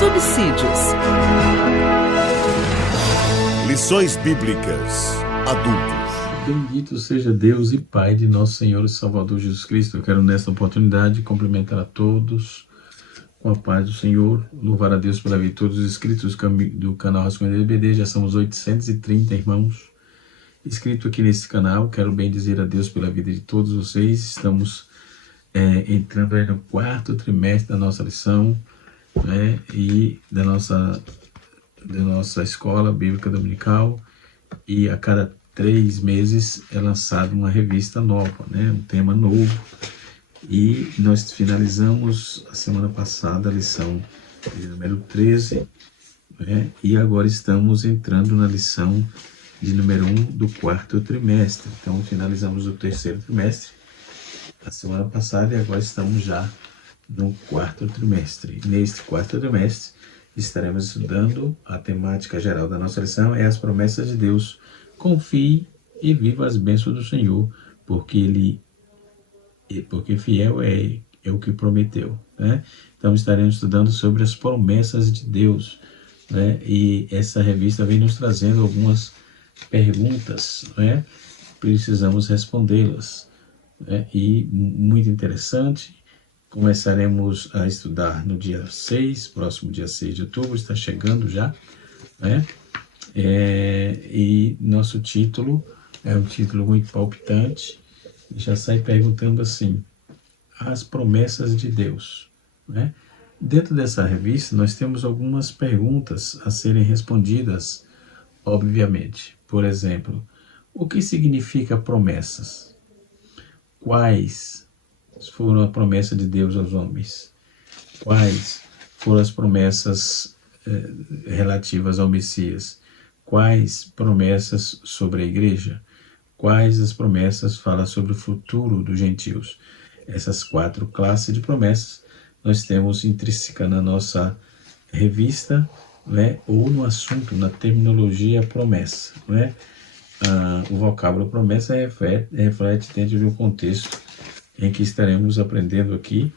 subsídios. Lições Bíblicas Adultos. Bendito seja Deus e Pai de nosso Senhor e Salvador Jesus Cristo. Eu quero nesta oportunidade cumprimentar a todos com a paz do Senhor, louvar a Deus pela vida de todos os inscritos do canal Rascunho DBD. Já somos 830 irmãos inscritos aqui nesse canal. Quero bem dizer a Deus pela vida de todos vocês. Estamos entrando aí no 4º trimestre da nossa lição, né, e da nossa escola bíblica dominical, e a cada 3 meses é lançada uma revista nova, né, um tema novo, e nós finalizamos a semana passada a lição de número 13, né, e agora estamos entrando na lição de número 1 do 4º trimestre. Então finalizamos o 3º trimestre a semana passada e agora estamos já no 4º trimestre. Neste 4º trimestre estaremos estudando a temática geral da nossa lição, é as promessas de Deus. Confie e viva as bênçãos do Senhor, porque fiel é o que prometeu, né? Então estaremos estudando sobre as promessas de Deus, né? E essa revista vem nos trazendo algumas perguntas, né? Precisamos respondê-las, né? E muito interessante. Começaremos a estudar no dia 6, próximo dia 6 de outubro, está chegando já, né? E nosso título é um título muito palpitante, já sai perguntando assim: as promessas de Deus, né? Dentro dessa revista nós temos algumas perguntas a serem respondidas, obviamente. Por exemplo, o que significa promessas? Quais foram a promessa de Deus aos homens? Quais foram as promessas relativas ao Messias? Quais promessas sobre a igreja? Quais as promessas falam sobre o futuro dos gentios? Essas 4 classes de promessas nós temos intrínseca na nossa revista, né? Ou no assunto, na terminologia promessa, né? O vocábulo promessa reflete dentro de um contexto em que estaremos aprendendo aqui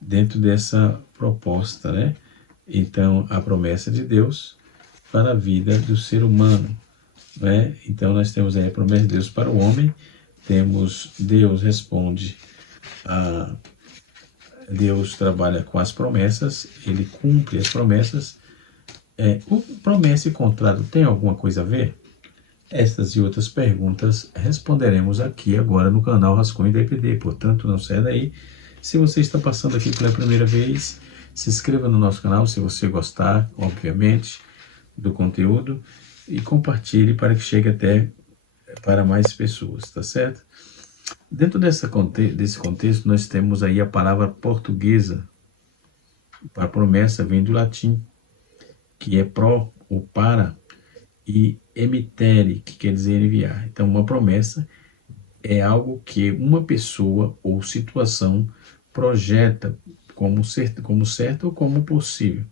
dentro dessa proposta, né? Então, a promessa de Deus para a vida do ser humano, né? Então, nós temos aí a promessa de Deus para o homem, temos Deus responde, Deus trabalha com as promessas, Ele cumpre as promessas. O promessa e contrato tem alguma coisa a ver? Estas e outras perguntas responderemos aqui agora no canal Rascunho DBD, portanto não saia daí. Se você está passando aqui pela primeira vez, se inscreva no nosso canal se você gostar, obviamente, do conteúdo, e compartilhe para que chegue até para mais pessoas, tá certo? Dentro desse contexto nós temos aí a palavra portuguesa para promessa, vem do latim, que é pro ou para, e emitere, que quer dizer enviar. Então, uma promessa é algo que uma pessoa ou situação projeta como certo ou como possível.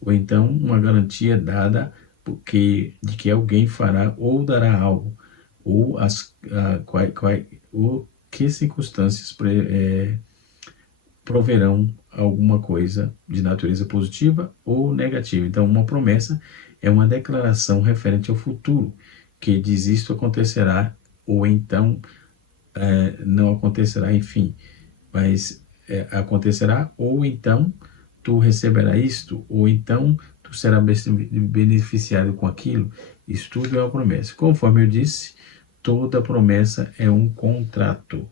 Ou então, uma garantia dada de que alguém fará ou dará algo, ou que circunstâncias proverão alguma coisa de natureza positiva ou negativa. Então, uma promessa é uma declaração referente ao futuro, que diz isto acontecerá, ou então não acontecerá, enfim, mas acontecerá, ou então tu receberás isto, ou então tu serás beneficiado com aquilo. Isso tudo é uma promessa. Conforme eu disse, toda promessa é um contrato.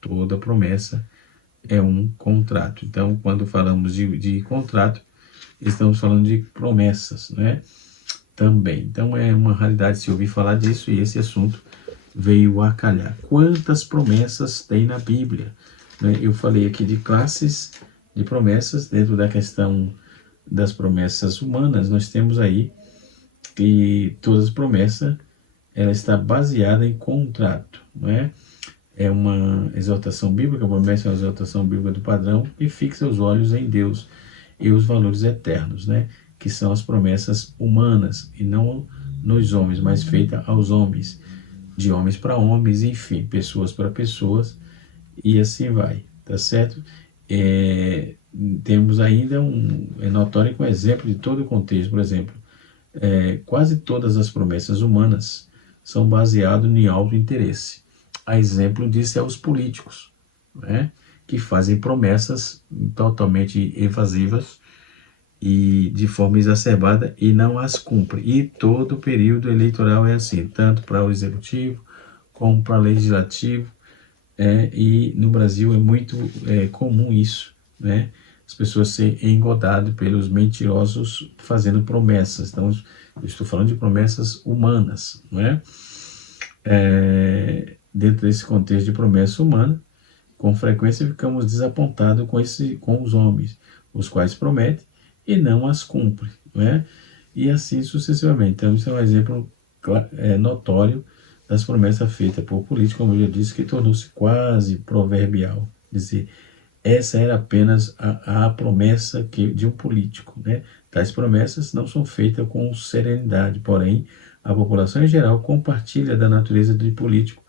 Toda promessa é um contrato. Então, quando falamos de contrato, estamos falando de promessas, né? Também. Então, é uma raridade se ouvir falar disso, e esse assunto veio a calhar. Quantas promessas tem na Bíblia? Né? Eu falei aqui de classes de promessas. Dentro da questão das promessas humanas, nós temos aí que todas as promessas, ela está baseada em contrato, não é? É uma exortação bíblica, a promessa é uma exortação bíblica do padrão e fixa os olhos em Deus e os valores eternos, né? Que são as promessas humanas e não nos homens, mas feita aos homens, de homens para homens, enfim, pessoas para pessoas, e assim vai, tá certo? temos ainda é notório que um exemplo de todo o contexto, por exemplo, quase todas as promessas humanas são baseadas em alto interesse. A exemplo disso é os políticos, né, que fazem promessas totalmente evasivas e de forma exacerbada e não as cumprem. E todo período eleitoral é assim, tanto para o executivo como para o legislativo. E no Brasil é muito comum isso, né? As pessoas serem engodadas pelos mentirosos fazendo promessas. Então, eu estou falando de promessas humanas, não é? Dentro desse contexto de promessa humana, com frequência ficamos desapontados com os homens, os quais prometem e não as cumprem, não é? E assim sucessivamente. Então, isso é um exemplo notório das promessas feitas por políticos, como eu já disse, que tornou-se quase proverbial. Dizer, essa era apenas a promessa de um político, né? Tais promessas não são feitas com serenidade, porém, a população em geral compartilha da natureza do político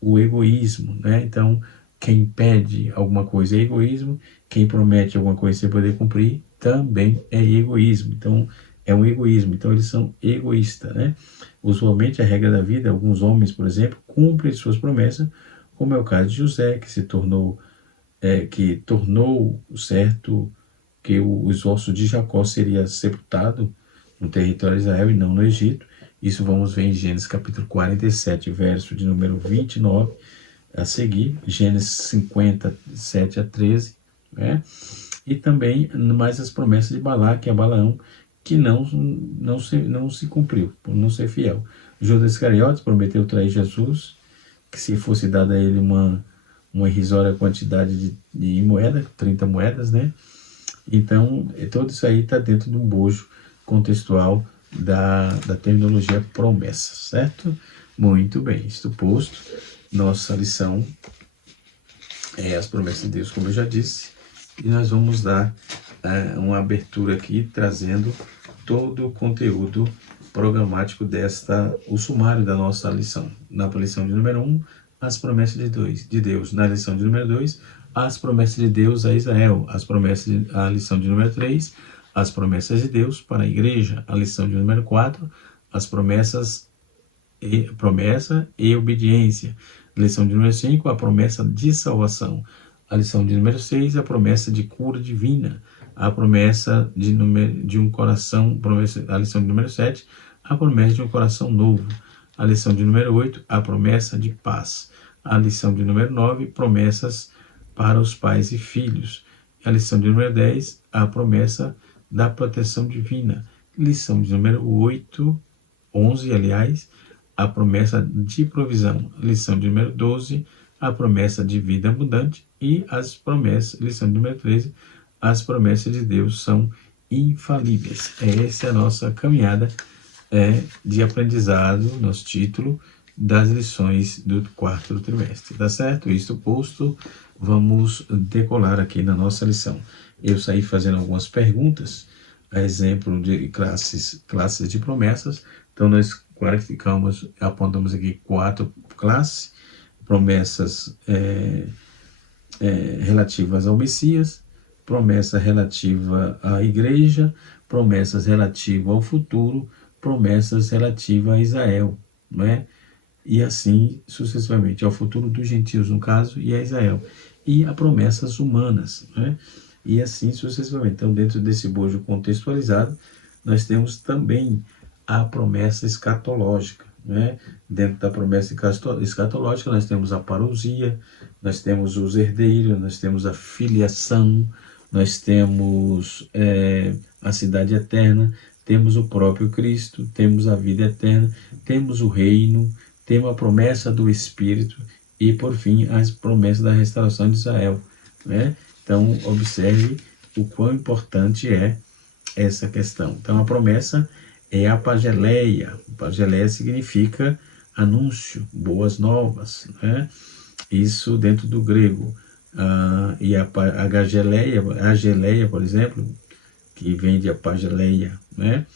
o egoísmo, né? Então, quem pede alguma coisa é egoísmo, quem promete alguma coisa sem poder cumprir também é egoísmo. Então, é um egoísmo. Então, eles são egoístas, né? Usualmente, a regra da vida, alguns homens, por exemplo, cumprem suas promessas, como é o caso de José, que tornou certo que os ossos de Jacó seria sepultado no território de Israel e não no Egito. Isso vamos ver em Gênesis capítulo 47, verso de número 29, a seguir, Gênesis 57 a 13, né? E também mais as promessas de Balaque a Balaão, que não se cumpriu, por não ser fiel. Judas Iscariotes prometeu trair Jesus, que se fosse dada a ele uma irrisória quantidade de moeda, 30 moedas, né? Então, tudo isso aí está dentro de um bojo contextual da terminologia promessa, certo? Muito bem, isto posto, nossa lição é as promessas de Deus, como eu já disse, e nós vamos dar uma abertura aqui, trazendo todo o conteúdo programático o sumário da nossa lição. Na lição de número 1, as promessas de Deus. Na lição de número 2, as promessas de Deus a Israel. A lição de número 3, as promessas de Deus para a igreja. A lição de número 4, as promessa e obediência. A lição de número 5, a promessa de salvação. A lição de número 6, a promessa de cura divina. A promessa de um coração, a lição de número 7, a promessa de um coração novo. A lição de número 8, a promessa de paz. A lição de número 9, promessas para os pais e filhos. A lição de número 10, a promessa da proteção divina. Lição de número 11, aliás, a promessa de provisão. Lição de número 12, a promessa de vida abundante. E lição de número 13, as promessas de Deus são infalíveis. Essa é a nossa caminhada de aprendizado, nosso título das lições do 4º trimestre, tá certo? Isto posto, vamos decolar aqui na nossa lição. Eu saí fazendo algumas perguntas, a exemplo de classes de promessas. Então nós clarificamos, apontamos aqui 4 classes: promessas relativas ao Messias, promessa relativa à igreja, promessas relativas ao futuro, promessas relativas a Israel, não é? E assim sucessivamente, ao futuro dos gentios, no caso, e a Israel. E a promessas humanas, né? E assim sucessivamente. Então, dentro desse bojo contextualizado, nós temos também a promessa escatológica, né? Dentro da promessa escatológica, nós temos a parousia, nós temos os herdeiros, nós temos a filiação, nós temos a cidade eterna, temos o próprio Cristo, temos a vida eterna, temos o reino, temos a promessa do Espírito e, por fim, as promessas da restauração de Israel, né? Então, observe o quão importante é essa questão. Então, a promessa é a pageleia. Pageleia significa anúncio, boas novas, né? Isso dentro do grego. E a geleia, por exemplo, que vem de apageleia, né?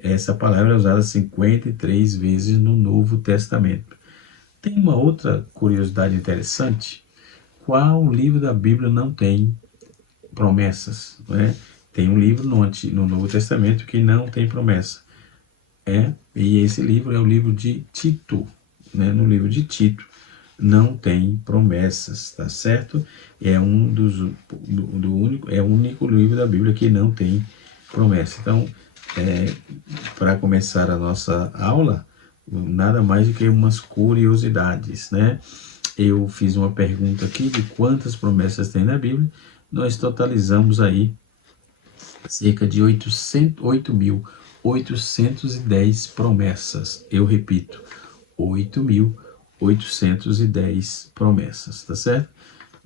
Essa palavra é usada 53 vezes no Novo Testamento. Tem uma outra curiosidade interessante. Qual livro da Bíblia não tem promessas, né? Tem um livro no Novo Testamento que não tem promessa. E esse livro é o livro de Tito, né? No livro de Tito não tem promessas, tá certo? É o único livro da Bíblia que não tem promessa. Então, para começar a nossa aula, nada mais do que umas curiosidades, né? Eu fiz uma pergunta aqui de quantas promessas tem na Bíblia. Nós totalizamos aí cerca de 8.810 promessas. Eu repito, 8.810 promessas, tá certo?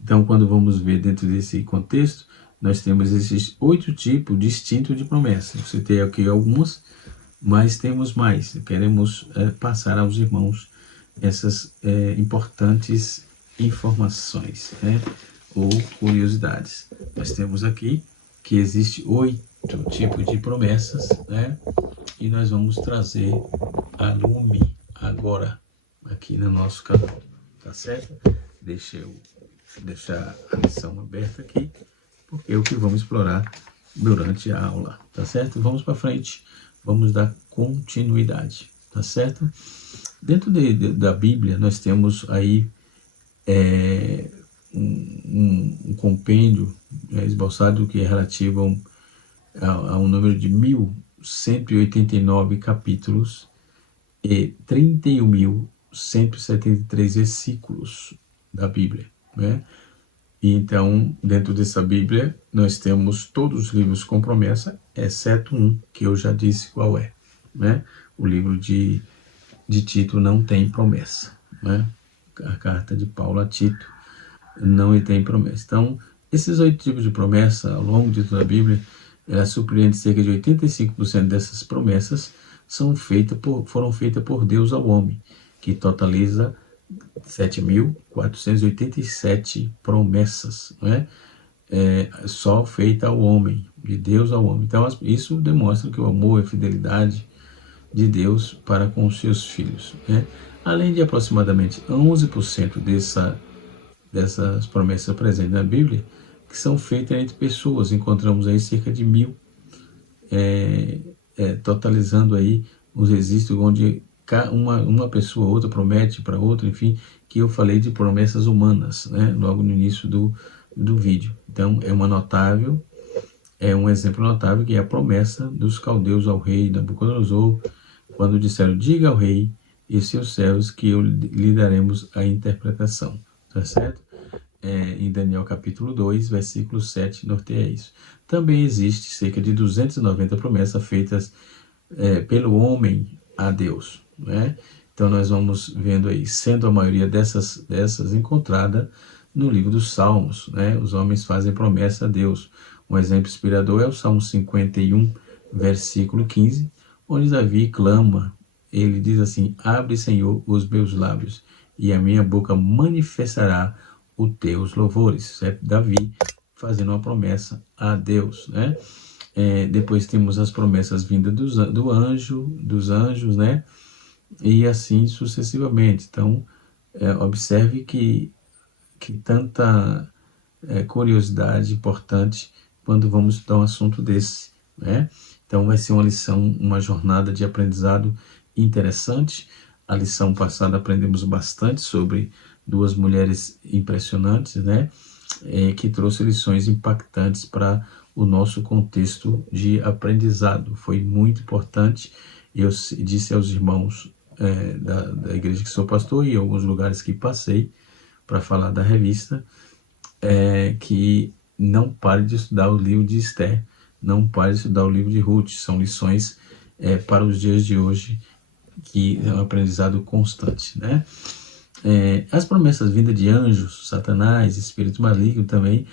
Então, quando vamos ver dentro desse contexto, nós temos esses 8 tipos distintos de promessas. Eu citei aqui algumas, mas temos mais. Queremos passar aos irmãos essas importantes informações, né? Ou curiosidades. Nós temos aqui que existe 8 tipos de promessas, né? E nós vamos trazer a lume agora aqui no nosso canal, tá certo? Deixa eu deixar a lição aberta aqui, porque é o que vamos explorar durante a aula, tá certo? Vamos para frente, vamos dar continuidade, tá certo? Dentro da Bíblia, nós temos aí um compêndio esboçado que é relativo a um número de 1.189 capítulos e 31.173 versículos da Bíblia, né? E então, dentro dessa Bíblia, nós temos todos os livros com promessa, exceto um, que eu já disse qual é, né? O livro de Tito não tem promessa, né? A carta de Paulo a Tito não tem promessa. Então, esses 8 tipos de promessa, ao longo de toda a Bíblia, ela surpreende cerca de 85% dessas promessas foram feitas por Deus ao homem, que totaliza 7.487 promessas, né? Só feita ao homem, de Deus ao homem. Então, isso demonstra que o amor e a fidelidade de Deus para com os seus filhos, né? Além de aproximadamente 11% dessas promessas presentes na Bíblia, que são feitas entre pessoas. Encontramos aí cerca de 1.000, totalizando aí os registros onde uma pessoa ou outra promete para outra, enfim, que eu falei de promessas humanas, né, logo no início do vídeo. Então, é um exemplo notável que é a promessa dos caldeus ao rei Nabucodonosor, quando disseram: diga ao rei e seus servos que lhe daremos a interpretação, tá certo? Em Daniel capítulo 2, versículo 7, norteia isso. Também existe cerca de 290 promessas feitas pelo homem a Deus, né? Então nós vamos vendo aí, sendo a maioria dessas encontrada no livro dos Salmos, né? Os homens fazem promessa a Deus. Um exemplo inspirador é o Salmo 51, versículo 15, onde Davi clama, ele diz assim: abre, Senhor, os meus lábios, e a minha boca manifestará os teus louvores. Isso é Davi fazendo uma promessa a Deus, né? Depois temos as promessas vindas dos anjos, né? E assim sucessivamente. Então, observe que tanta curiosidade importante quando vamos estudar um assunto desse, né? Então, vai ser uma lição, uma jornada de aprendizado interessante. A lição passada aprendemos bastante sobre 2 mulheres impressionantes, né? Que trouxe lições impactantes para o nosso contexto de aprendizado. Foi muito importante. Eu disse aos irmãos da igreja que sou pastor e em alguns lugares que passei para falar da revista, que não pare de estudar o livro de Esther, não pare de estudar o livro de Ruth. São lições para os dias de hoje, que é um aprendizado constante, né? As promessas vindas de anjos, Satanás, espírito maligno também,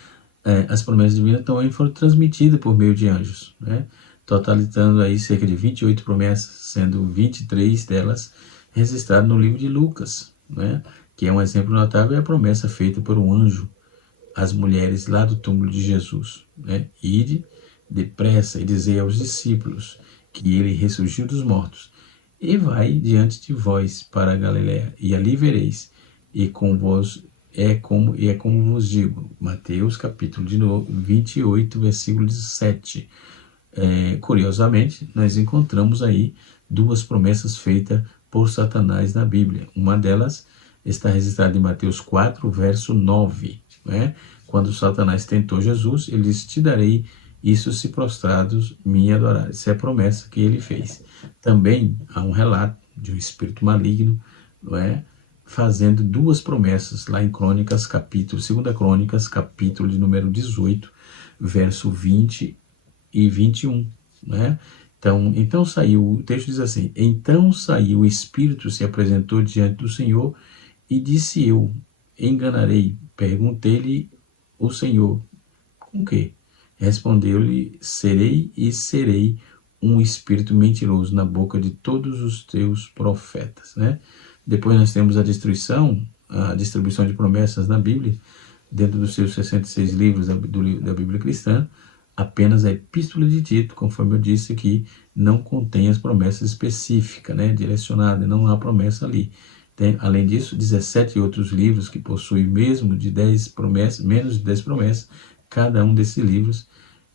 as promessas divinas também foram transmitidas por meio de anjos, né? Totalizando aí cerca de 28 promessas, sendo 23 delas registradas no livro de Lucas, né? Que é um exemplo notável, é a promessa feita por um anjo às mulheres lá do túmulo de Jesus, né? Ide depressa e dizei aos discípulos que ele ressurgiu dos mortos, e vai diante de vós para a Galiléia, e ali vereis, e com vós é como vos digo. Mateus capítulo 28, versículo 17. Curiosamente, nós encontramos aí duas promessas feitas por Satanás na Bíblia. Uma delas está registrada em Mateus 4, verso 9. Né? Quando Satanás tentou Jesus, ele disse: te darei isso se prostrados me adorares. Essa é a promessa que ele fez. Também há um relato de um espírito maligno, não é? Fazendo duas promessas lá em Crônicas, capítulo, 2 Crônicas, capítulo de número 18, verso 20 e 21, né? Então saiu, o texto diz assim: então saiu o Espírito, se apresentou diante do Senhor e disse: eu enganarei. Perguntei-lhe o Senhor: com que? Respondeu-lhe: serei um espírito mentiroso na boca de todos os teus profetas, né? Depois nós temos a distribuição de promessas na Bíblia, dentro dos seus 66 livros da Bíblia cristã. Apenas a Epístola de Tito, conforme eu disse aqui, não contém as promessas específicas, né, direcionadas, não há promessa ali. Tem, além disso, 17 outros livros que possuem mesmo de 10 promessas, menos de 10 promessas. Cada um desses livros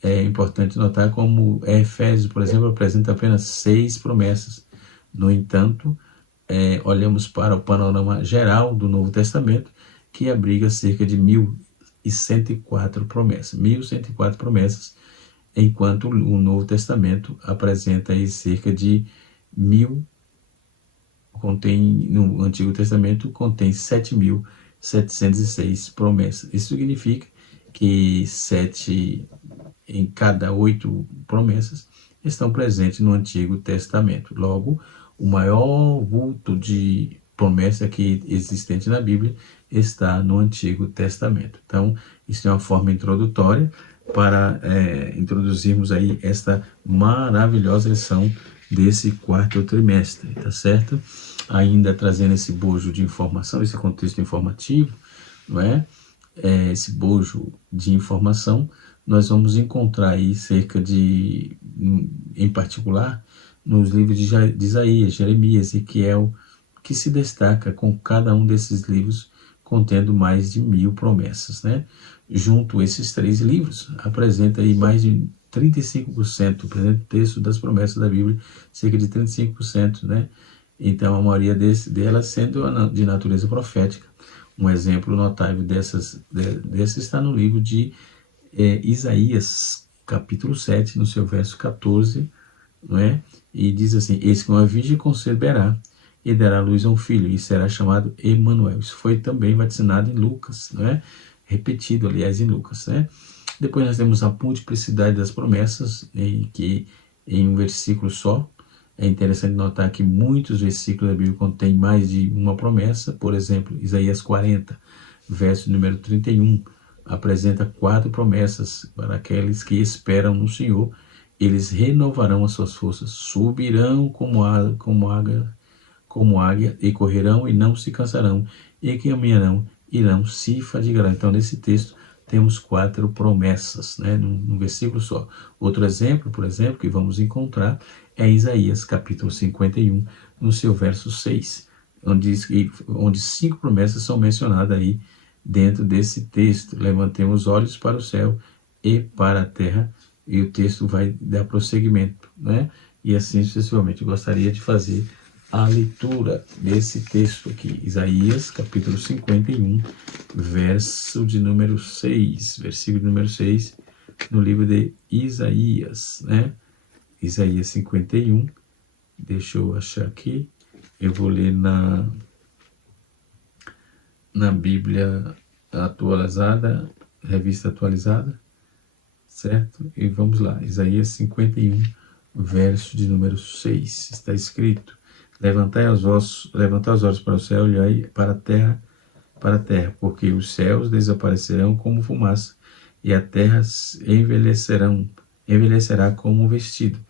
é importante notar como Efésios, por exemplo, apresenta apenas 6 promessas. No entanto, olhamos para o panorama geral do Novo Testamento, que abriga cerca de 1.104 promessas. 1.104 promessas, enquanto o Novo Testamento apresenta aí cerca de 1.000, no Antigo Testamento contém 7.706 promessas. Isso significa que 7 em cada 8 promessas estão presentes no Antigo Testamento. Logo, o maior vulto de promessa que existente na Bíblia está no Antigo Testamento. Então, isso é uma forma introdutória para introduzirmos aí esta maravilhosa lição desse quarto trimestre, tá certo? Ainda trazendo esse bojo de informação, esse contexto informativo, não é? Esse bojo de informação, nós vamos encontrar aí cerca de, em particular, nos livros de Isaías, Jeremias, Ezequiel, que se destaca com cada um desses livros contendo mais de 1.000 promessas, né? Junto a esses 3 livros, apresenta aí mais de 35%, apresenta o texto das promessas da Bíblia, cerca de 35%, né? Então, a maioria delas sendo de natureza profética. Um exemplo notável dessas está no livro de Isaías, capítulo 7, no seu verso 14, não é? E diz assim: eis que uma virgem conceberá e dará luz a um filho, e será chamado Emanuel. Isso foi também vaticinado em Lucas, não é? Repetido, aliás, em Lucas, né? Depois nós temos a multiplicidade das promessas, que em um versículo só. É interessante notar que muitos versículos da Bíblia contêm mais de uma promessa. Por exemplo, Isaías 40, verso número 31, apresenta 4 promessas para aqueles que esperam no Senhor. Eles renovarão as suas forças, subirão como águia, e correrão e não se cansarão, e caminharão e não se fadigarão. Então, nesse texto, temos 4 promessas, né, num versículo só. Outro exemplo, por exemplo, que vamos encontrar é Isaías, capítulo 51, no seu verso 6, onde 5 promessas são mencionadas aí dentro desse texto. Levantemos os olhos para o céu e para a terra, e o texto vai dar prosseguimento, né? E assim sucessivamente. Eu gostaria de fazer a leitura desse texto aqui, Isaías, capítulo 51, verso de número 6, versículo de número 6, no livro de Isaías, né? Isaías 51, deixa eu achar aqui, eu vou ler na Bíblia atualizada, revista atualizada, certo? E vamos lá, Isaías 51, verso de número 6, está escrito: levantai os olhos para o céu e olhai para a terra, porque os céus desaparecerão como fumaça, e a terra envelhecerá como um vestido,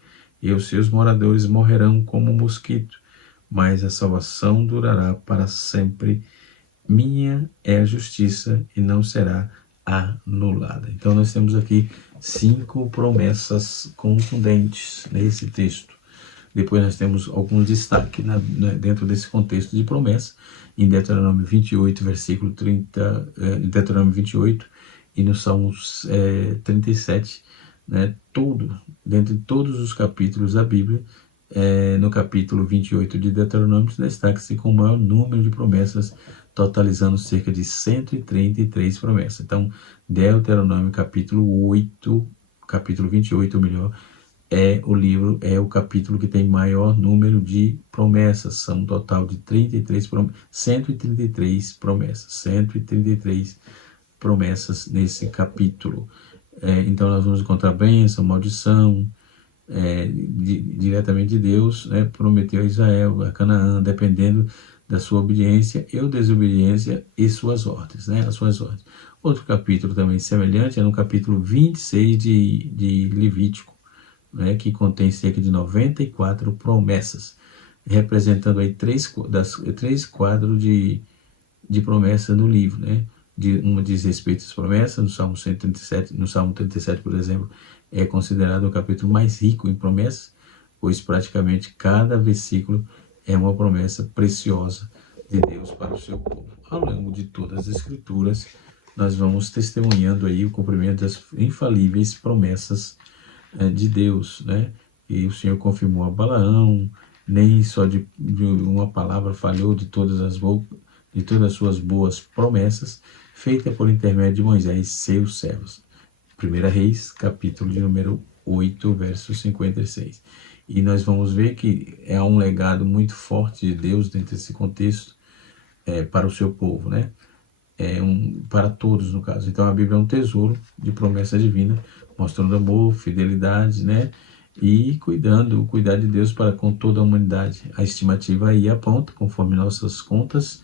e os seus moradores morrerão como um mosquito, mas a salvação durará para sempre. Minha é a justiça e não será anulada. Então nós temos aqui 5 promessas contundentes nesse texto. Depois nós temos alguns destaques dentro desse contexto de promessa, em Deuteronômio 28, versículo 30, Deuteronômio 28 e no Salmos 37, né, dentro de todos os capítulos da Bíblia, no capítulo 28 de Deuteronômio, destaca-se com o maior número de promessas, totalizando cerca de 133 promessas. Então, Deuteronômio capítulo 28, ou melhor, é o capítulo que tem maior número de promessas. São um total de 133 promessas. 133 promessas nesse capítulo. Então nós vamos encontrar bênção, maldição, diretamente de Deus, né, prometeu a Israel, a Canaã, dependendo da sua obediência ou desobediência e suas ordens, né, as suas ordens. Outro capítulo também semelhante é no capítulo 26 de Levítico, né, que contém cerca de 94 promessas, representando aí três quadros de promessas no livro, né? Uma diz respeito às promessas, no Salmo 137, no Salmo 37, por exemplo, é considerado o capítulo mais rico em promessas, pois praticamente cada versículo é uma promessa preciosa de Deus para o seu povo. Ao longo de todas as Escrituras, nós vamos testemunhando aí o cumprimento das infalíveis promessas de Deus, né? E o Senhor confirmou a Balaão, nem só de uma palavra falhou de todas as suas boas promessas, feitas por intermédio de Moisés e seus servos. 1 Reis, capítulo de número 8, verso 56. E nós vamos ver que é um legado muito forte de Deus dentro desse contexto para o seu povo, né? Para todos, no caso. Então a Bíblia é um tesouro de promessa divina, mostrando amor, fidelidade, né? E cuidar de Deus para com toda a humanidade. A estimativa aí aponta, conforme nossas contas,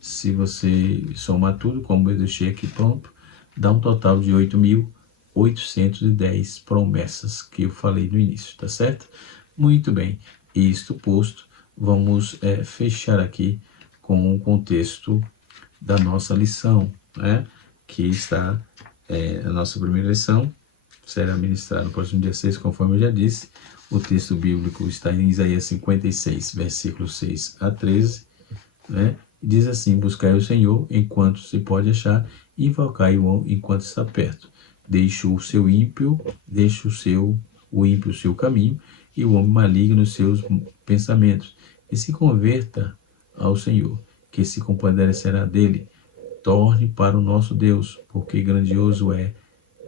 se você somar tudo, como eu deixei aqui pronto, dá um total de 8.810 promessas que eu falei no início, tá certo? Muito bem, isto posto, vamos fechar aqui com o contexto da nossa lição, né? Que está, a nossa primeira lição será ministrada no próximo dia 6, conforme eu já disse. O texto bíblico está em Isaías 56, versículos 6 a 13, né? Diz assim: buscai o Senhor enquanto se pode achar, invocai-o enquanto está perto. Deixe o ímpio o seu caminho, e o homem maligno os seus pensamentos, e se converta ao Senhor, que se compadecerá dele. Torne para o nosso Deus, porque grandioso é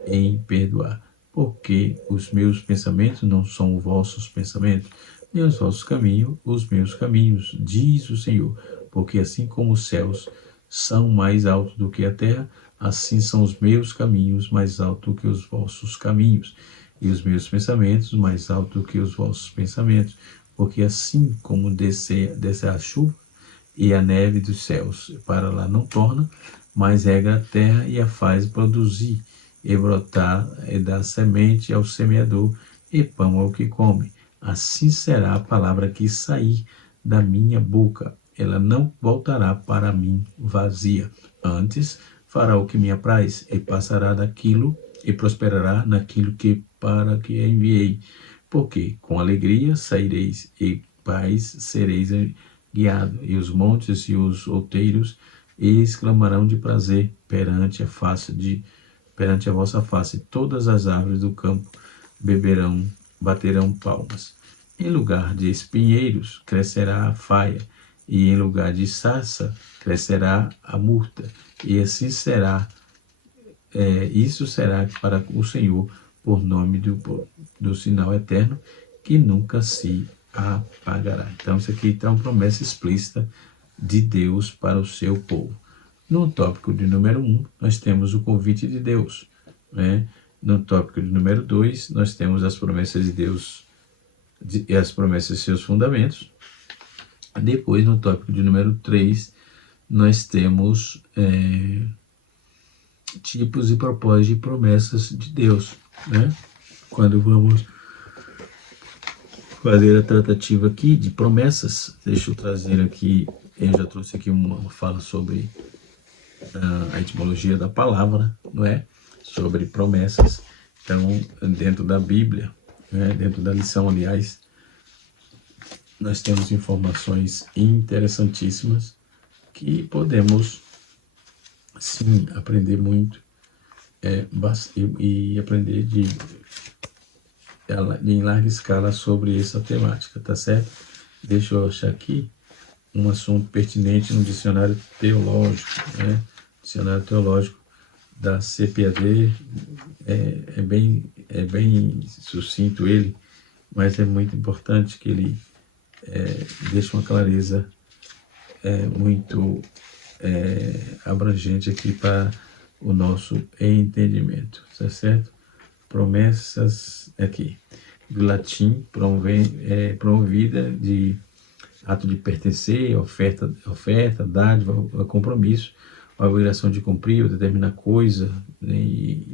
em perdoar. Porque os meus pensamentos não são os vossos pensamentos, nem os vossos caminhos, os meus caminhos, diz o Senhor. Porque assim como os céus são mais altos do que a terra, assim são os meus caminhos mais altos do que os vossos caminhos, e os meus pensamentos mais altos do que os vossos pensamentos. Porque assim como desce a chuva e a neve dos céus para lá não torna, mas rega a terra e a faz produzir, e brotar, e dar semente ao semeador, e pão ao que come. Assim será a palavra que sair da minha boca. Ela não voltará para mim vazia. Antes fará o que me apraz, e passará daquilo, e prosperará naquilo que para que a enviei. Porque com alegria saireis, e paz sereis guiado, e os montes e os outeiros exclamarão de prazer perante a vossa face. Todas as árvores do campo baterão palmas. Em lugar de espinheiros crescerá a faia, e em lugar de sarça crescerá a murta. E assim será, isso será para o Senhor, por nome do sinal eterno, que nunca se apagará. Então isso aqui está uma promessa explícita de Deus para o seu povo. No tópico de número 1, nós temos o convite de Deus, né? No tópico de número 2, nós temos as promessas de Deus e as promessas de seus fundamentos. Depois, no tópico de número 3, nós temos tipos e propósitos de promessas de Deus, né? Quando vamos fazer a tratativa aqui de promessas, deixa eu trazer aqui, eu já trouxe aqui uma fala sobre a etimologia da palavra, não é? Sobre promessas. Então, dentro da Bíblia, né? Dentro da lição, aliás, nós temos informações interessantíssimas que podemos, sim, aprender muito e aprender em larga escala sobre essa temática, tá certo? Deixa eu achar aqui um assunto pertinente no dicionário teológico, né? Dicionário teológico da CPAD, é bem sucinto ele, mas é muito importante que ele deixe uma clareza muito abrangente aqui para o nosso entendimento, tá certo? Promessas aqui, do latim, promovida de ato de pertencer, oferta, dádiva, compromisso, a obrigação de cumprir ou determinar coisa, né,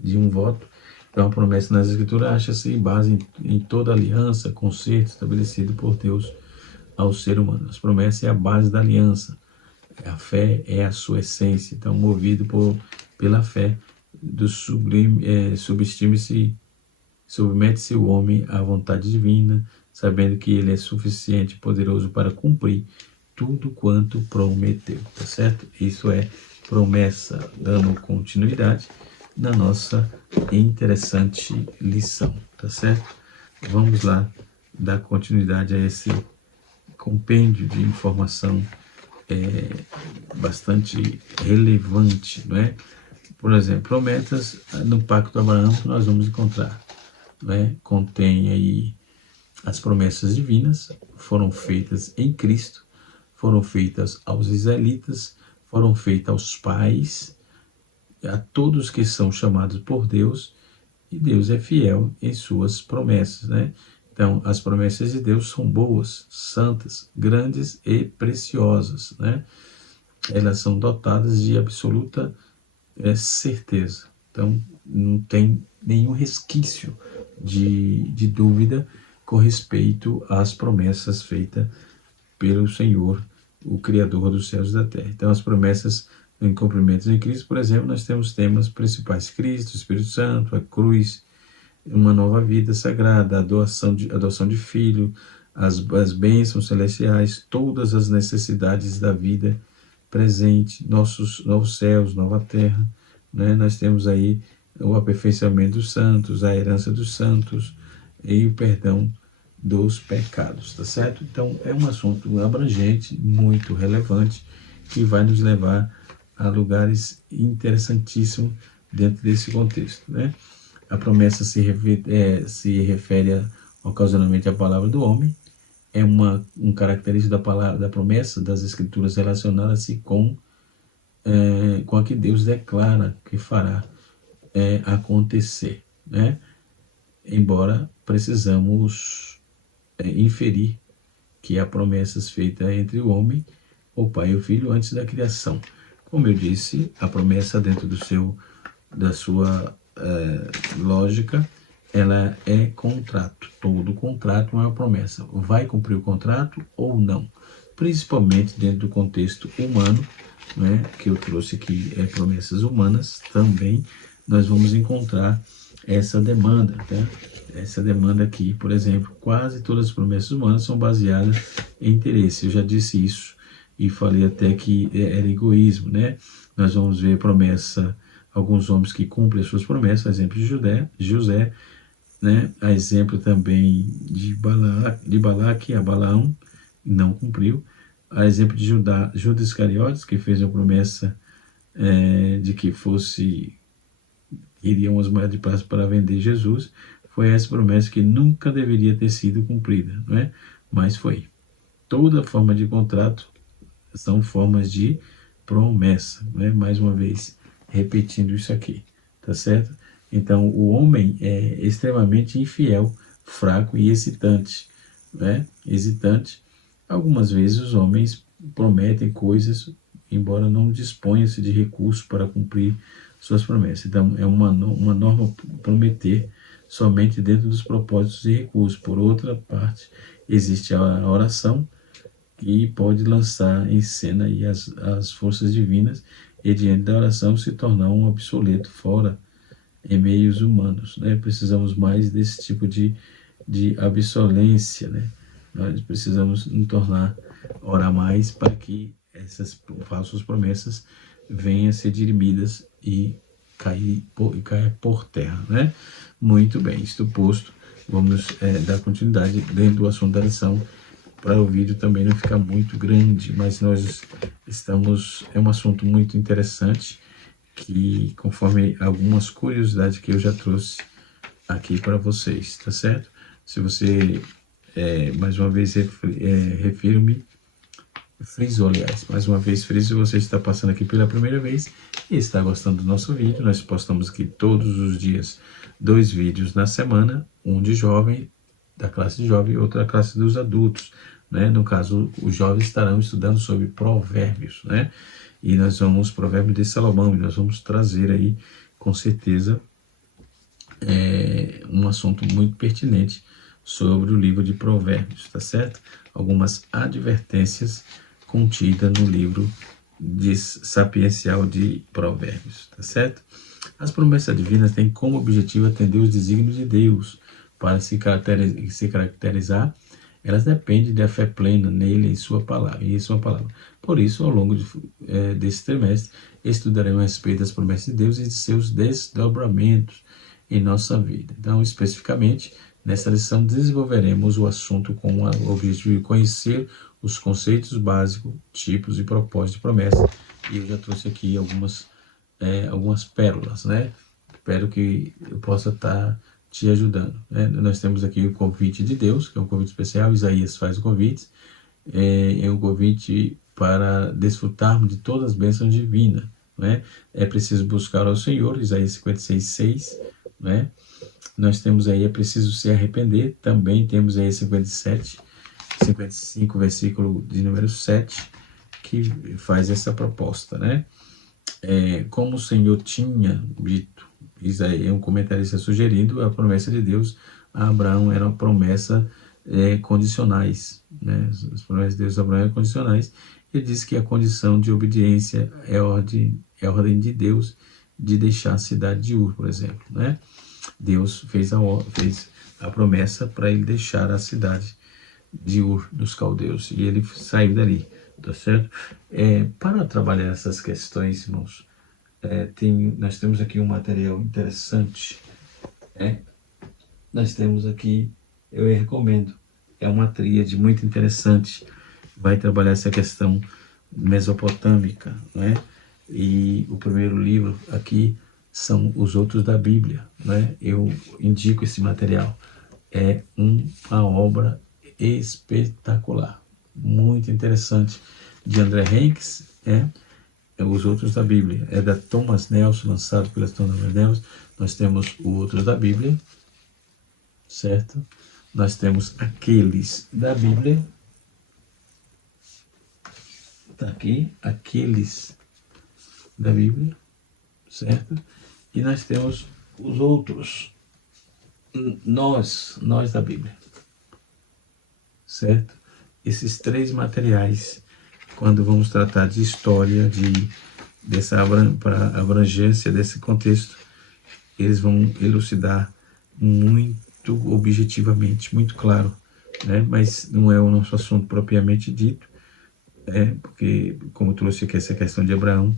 de um voto. Então, a promessa nas Escrituras acha-se base em toda aliança, concerto estabelecido por Deus ao ser humano. As promessas é a base da aliança. A fé é a sua essência. Então, movido pela fé, do sublime, submete-se o homem à vontade divina, sabendo que ele é suficiente e poderoso para cumprir tudo quanto prometeu, tá certo? Isso é promessa, dando continuidade na nossa interessante lição, tá certo? Vamos lá dar continuidade a esse compêndio de informação bastante relevante, não é? Por exemplo, promessas no Pacto de Abraão que nós vamos encontrar, não é? Contém aí as promessas divinas, foram feitas em Cristo, foram feitas aos israelitas, foram feitas aos pais, a todos que são chamados por Deus, e Deus é fiel em suas promessas, né? Então, as promessas de Deus são boas, santas, grandes e preciosas, né? Elas são dotadas de absoluta certeza. Então, não tem nenhum resquício de dúvida com respeito às promessas feitas pelo Senhor, o Criador dos céus e da terra. Então, as promessas em cumprimentos em Cristo, por exemplo, nós temos temas principais: Cristo, Espírito Santo, a cruz, uma nova vida sagrada, a adoção de filho, as bênçãos celestiais, todas as necessidades da vida presente, nossos novos céus, nova terra, né? Nós temos aí o aperfeiçoamento dos santos, a herança dos santos e o perdão dos pecados, tá certo? Então, é um assunto abrangente, muito relevante, que vai nos levar a lugares interessantíssimos dentro desse contexto, né? A promessa se refere ocasionalmente à palavra do homem, é um característico da promessa das Escrituras relacionada-se com a que Deus declara que fará acontecer, né? Embora precisamos inferir que há promessas feitas entre o homem, o pai e o filho antes da criação. Como eu disse, a promessa dentro da sua lógica, ela é contrato. Todo contrato é uma promessa. Vai cumprir o contrato ou não? Principalmente dentro do contexto humano, né, que eu trouxe aqui, promessas humanas, também nós vamos encontrar essa demanda, tá? Essa demanda aqui, por exemplo, quase todas as promessas humanas são baseadas em interesse. Eu já disse isso e falei até que era egoísmo, né? Nós vamos ver promessa, alguns homens que cumprem as suas promessas, exemplo de José, né? A exemplo também de Balaque, a Balaão, não cumpriu. A exemplo de Judas Iscariotes, que fez a promessa de que iriam as moedas de prata para vender Jesus. Foi essa promessa que nunca deveria ter sido cumprida, não é? Mas foi. Toda forma de contrato são formas de promessa, né? Mais uma vez, repetindo isso aqui, tá certo? Então, o homem é extremamente infiel, fraco e hesitante, né? Hesitante. Algumas vezes os homens prometem coisas, embora não disponham-se de recursos para cumprir suas promessas. Então, é uma norma prometer somente dentro dos propósitos e recursos. Por outra parte, existe a oração, que pode lançar em cena aí as forças divinas e, diante da oração, se tornar um obsoleto fora em meios humanos, né? Precisamos mais desse tipo de absolência, né? Nós precisamos nos tornar, orar mais para que essas falsas promessas venham a ser dirimidas e caia por terra, né? Muito bem, isto posto, vamos dar continuidade dentro do assunto da lição, para o vídeo também não ficar muito grande, mas nós estamos, é um assunto muito interessante, que conforme algumas curiosidades que eu já trouxe aqui para vocês, tá certo? Se você, mais uma vez, refiro-me, friso, aliás, mais uma vez friso, você está passando aqui pela primeira vez e está gostando do nosso vídeo, nós postamos aqui todos os dias 2 vídeos na semana, um de jovem, da classe de jovem, e outro da classe dos adultos, né? No caso, os jovens estarão estudando sobre provérbios, né? E nós vamos, provérbios de Salomão, e nós vamos trazer aí, com certeza, um assunto muito pertinente sobre o livro de provérbios, tá certo? Algumas advertências contidas no livro sapiencial de provérbios, tá certo? As promessas divinas têm como objetivo atender os desígnios de Deus. Para se caracterizar, elas dependem da fé plena nele e em sua palavra. Por isso, ao longo desse trimestre, estudaremos a respeito das promessas de Deus e de seus desdobramentos em nossa vida. Então, especificamente, nesta lição, desenvolveremos o assunto com o objetivo de conhecer os conceitos básicos, tipos e propósitos de promessa. E eu já trouxe aqui algumas pérolas, né? Espero que eu possa estar te ajudando, né? Nós temos aqui o convite de Deus, que é um convite especial. Isaías faz o convite, é um convite para desfrutarmos de todas as bênçãos divinas, né? É preciso buscar ao Senhor, Isaías 56:6, né? Nós temos aí, é preciso se arrepender, também temos aí 55, versículo de número 7, que faz essa proposta, né? Como o Senhor tinha dito, Isaías, um comentarista sugerindo, a promessa de Deus a Abraão era uma promessa condicionais, né? As promessas de Deus a Abraão eram condicionais. Ele diz que a condição de obediência é a ordem de Deus de deixar a cidade de Ur, por exemplo, né? Deus fez a promessa para ele deixar a cidade de Ur dos caldeus, e ele saiu dali, tá certo? Para trabalhar essas questões, irmãos, nós temos aqui um material interessante, nós temos aqui, eu recomendo, é uma tríade muito interessante, vai trabalhar essa questão mesopotâmica, né? E o primeiro livro aqui são os outros da Bíblia, né? Eu indico esse material, é uma obra espetacular, muito interessante, de André Henriques, os outros da Bíblia, é da Thomas Nelson, lançado pela Thomas Nelson. Nós temos o Outros da Bíblia, certo? Nós temos Aqueles da Bíblia, tá aqui, Aqueles da Bíblia, certo? E nós temos os outros, nós da Bíblia, certo? Esses 3 materiais, quando vamos tratar de história, dessa abrangência desse contexto, eles vão elucidar muito objetivamente, muito claro, né? Mas não é o nosso assunto propriamente dito, porque, como eu trouxe aqui essa questão de Abraão,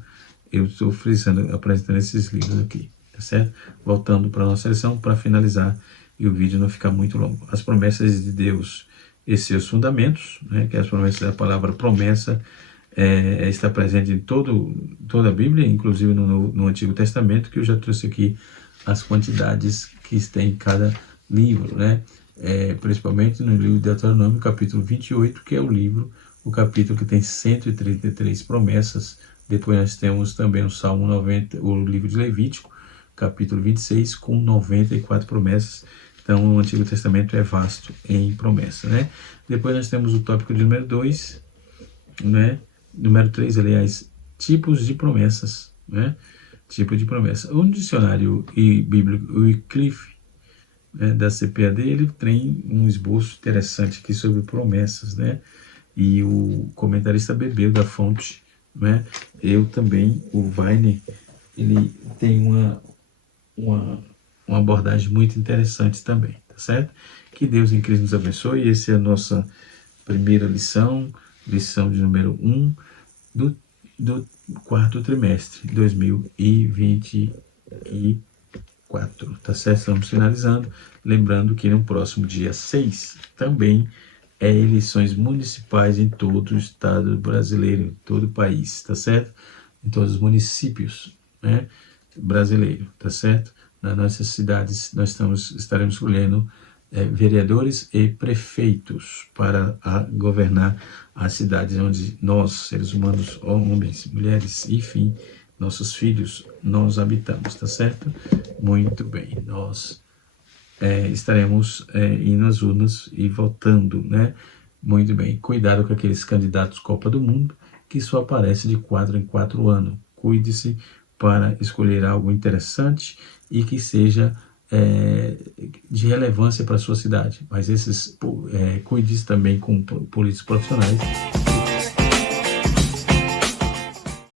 eu estou frisando, apresentando esses livros aqui, tá certo? Voltando para a nossa lição, para finalizar, e o vídeo não ficar muito longo. As promessas de Deus e seus fundamentos, né? Que as promessas, a palavra promessa está presente em toda a Bíblia, inclusive no Antigo Testamento, que eu já trouxe aqui as quantidades que tem em cada livro, né? Principalmente no livro de Deuteronômio, capítulo 28, que é o capítulo que tem 133 promessas. Depois nós temos também o Salmo 90, o livro de Levítico, capítulo 26, com 94 promessas. Então o Antigo Testamento é vasto em promessa, né? Depois nós temos o tópico de número 2, né? Número 3, aliás, tipos de promessas, né? Tipo de promessa. O dicionário bíblico, o Wycliffe, da CPAD, ele tem um esboço interessante aqui sobre promessas, né? E o comentarista bebeu da fonte, né? Eu também, o Weiner, ele tem uma abordagem muito interessante também, tá certo? Que Deus em Cristo nos abençoe. Essa é a nossa primeira lição, lição de número 1 do quarto trimestre, 2024, tá certo? Estamos finalizando, lembrando que no próximo dia 6 também é eleições municipais em todo o estado brasileiro, em todo o país, tá certo? Em todos os municípios, né, brasileiro, tá certo? Nas nossas cidades nós estaremos escolhendo vereadores e prefeitos para governar as cidades onde nós, seres humanos, homens, mulheres, enfim, nossos filhos, nós habitamos, tá certo? Muito bem, nós estaremos indo às urnas e votando, né? Muito bem, cuidado com aqueles candidatos Copa do Mundo que só aparecem de 4 em 4 anos. Cuide-se para escolher algo interessante e que seja de relevância para a sua cidade. Mas cuide-se também com políticos profissionais